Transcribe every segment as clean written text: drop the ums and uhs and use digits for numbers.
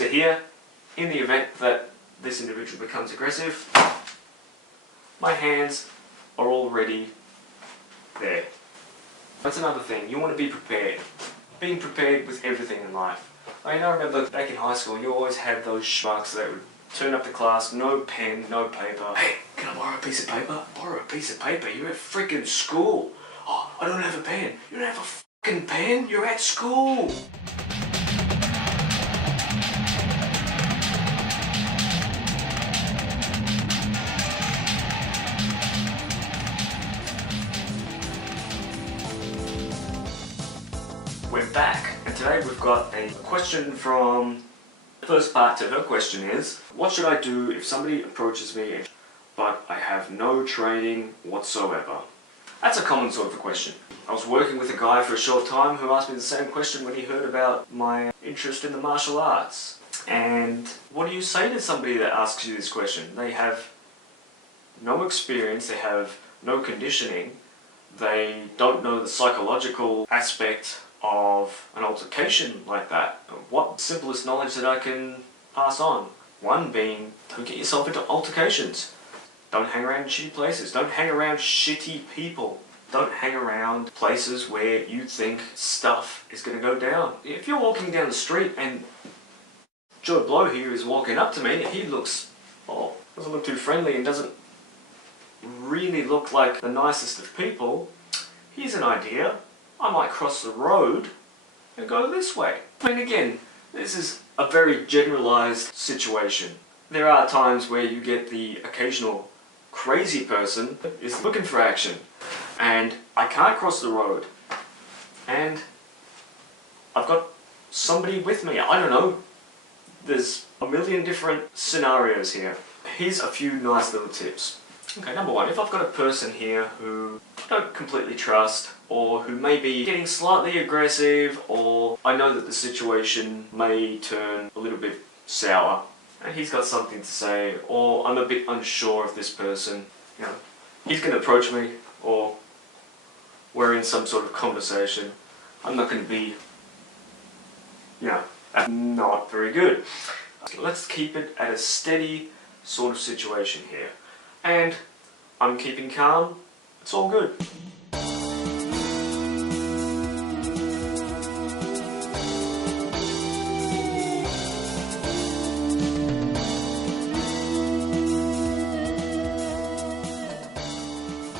hands are here in the event that this individual becomes aggressive. My hands are already there. That's another thing, you want to be prepared. Being prepared with everything in life. I remember back in high school, you always had those schmucks that would turn up to class, no pen, no paper. Hey, can I borrow a piece of paper? Borrow a piece of paper? You're at freaking school. Oh, I don't have a pen. You don't have a freaking pen? You're at school. We're back, and today we've got a question from the first part to her question is, what should I do if somebody approaches me but I have no training whatsoever? That's a common sort of a question. I was working with a guy for a short time who asked me the same question when he heard about my interest in the martial arts. And what do you say to somebody that asks you this question? They have no experience, they have no conditioning, they don't know the psychological aspect of an altercation like that. What simplest knowledge that I can pass on? One being, don't get yourself into altercations. Don't hang around shitty places. Don't hang around shitty people. Don't hang around places where you think stuff is going to go down. If you're walking down the street and Joe Blow here is walking up to me, he looks, doesn't look too friendly and doesn't really look like the nicest of people, here's an idea. I might cross the road and go this way. I mean, again, this is a very generalized situation. There are times where you get the occasional crazy person is looking for action and I can't cross the road and I've got somebody with me. I don't know. There's a million different scenarios here. Here's a few nice little tips. Okay, number one, if I've got a person here who I don't completely trust, or who may be getting slightly aggressive, or I know that the situation may turn a little bit sour, and he's got something to say, or I'm a bit unsure of this person, he's going to approach me, or we're in some sort of conversation, I'm not going to be, not very good. Let's keep it at a steady sort of situation here. And I'm keeping calm, it's all good.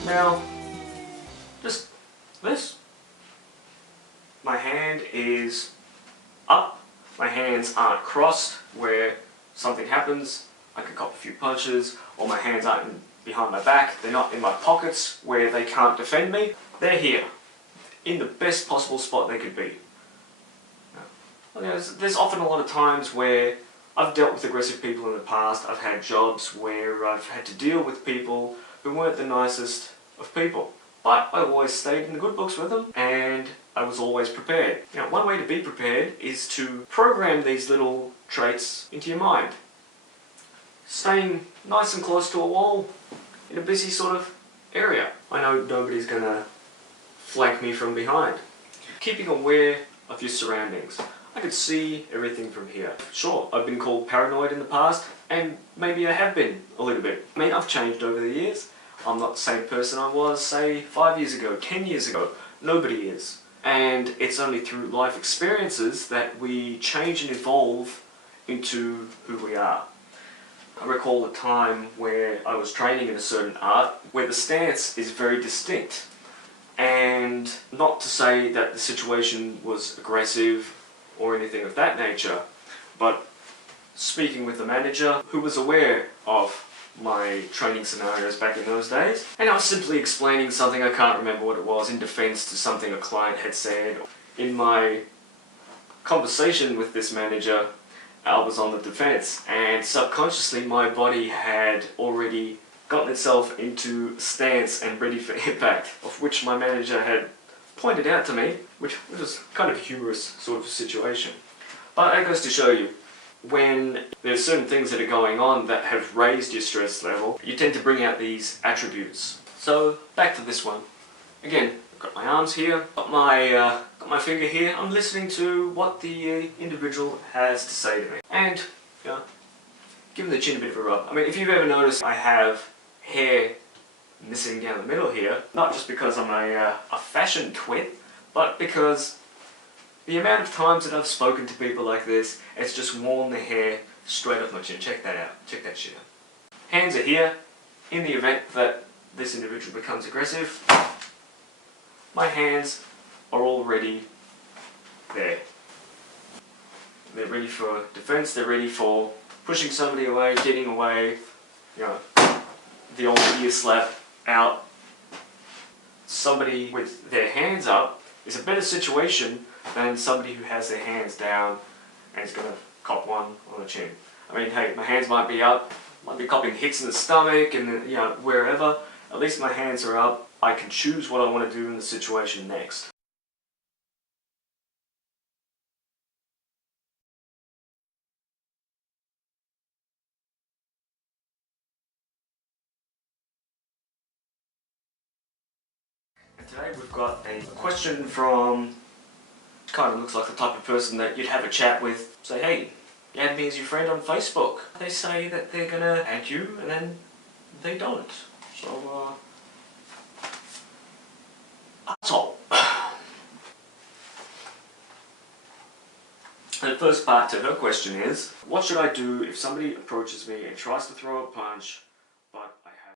Now, just this. My hand is up, my hands aren't crossed where something happens, I could cop a few punches, or my hands aren't behind my back, they're not in my pockets where they can't defend me. They're here, in the best possible spot they could be. There's often a lot of times where I've dealt with aggressive people in the past. I've had jobs where I've had to deal with people who weren't the nicest of people. But I always stayed in the good books with them and I was always prepared. One way to be prepared is to program these little traits into your mind. Staying nice and close to a wall in a busy sort of area. I know nobody's going to flank me from behind. Keeping aware of your surroundings. I could see everything from here. Sure, I've been called paranoid in the past, and maybe I have been a little bit. I mean, I've changed over the years. I'm not the same person I was, say, 5 years ago, 10 years ago. Nobody is. And it's only through life experiences that we change and evolve into who we are. I recall a time where I was training in a certain art where the stance is very distinct. And not to say that the situation was aggressive or anything of that nature, but speaking with the manager who was aware of my training scenarios back in those days, and I was simply explaining something, I can't remember what it was, in defense to something a client had said. In my conversation with this manager, I was on the defense, and subconsciously my body had already gotten itself into stance and ready for impact, of which my manager had pointed out to me, which was kind of a humorous sort of situation. But that goes to show you, when there's certain things that are going on that have raised your stress level, you tend to bring out these attributes. So back to this one. Again, I've got my arms here, got my my finger here, I'm listening to what the individual has to say to me. And, you know, giving the chin a bit of a rub. I mean, if you've ever noticed, I have hair missing down the middle here, not just because I'm a fashion twit, but because the amount of times that I've spoken to people like this, it's just worn the hair straight off my chin. Check that out. Check that shit out. Hands are here. In the event that this individual becomes aggressive, my hands are already there. They're ready for defense, they're ready for pushing somebody away, getting away, you know, the old ear slap out. Somebody with their hands up is a better situation than somebody who has their hands down and is going to cop one on the chin. I mean, hey, my hands might be up, might be copping hits in the stomach and, you know, wherever. At least my hands are up. I can choose what I want to do in the situation next. And today we've got a question from, kind of looks like the type of person that you'd have a chat with. Say, hey, add me as your friend on Facebook. They say that they're going to add you and then they don't. So, that's all. The first part to her question is, what should I do if somebody approaches me and tries to throw a punch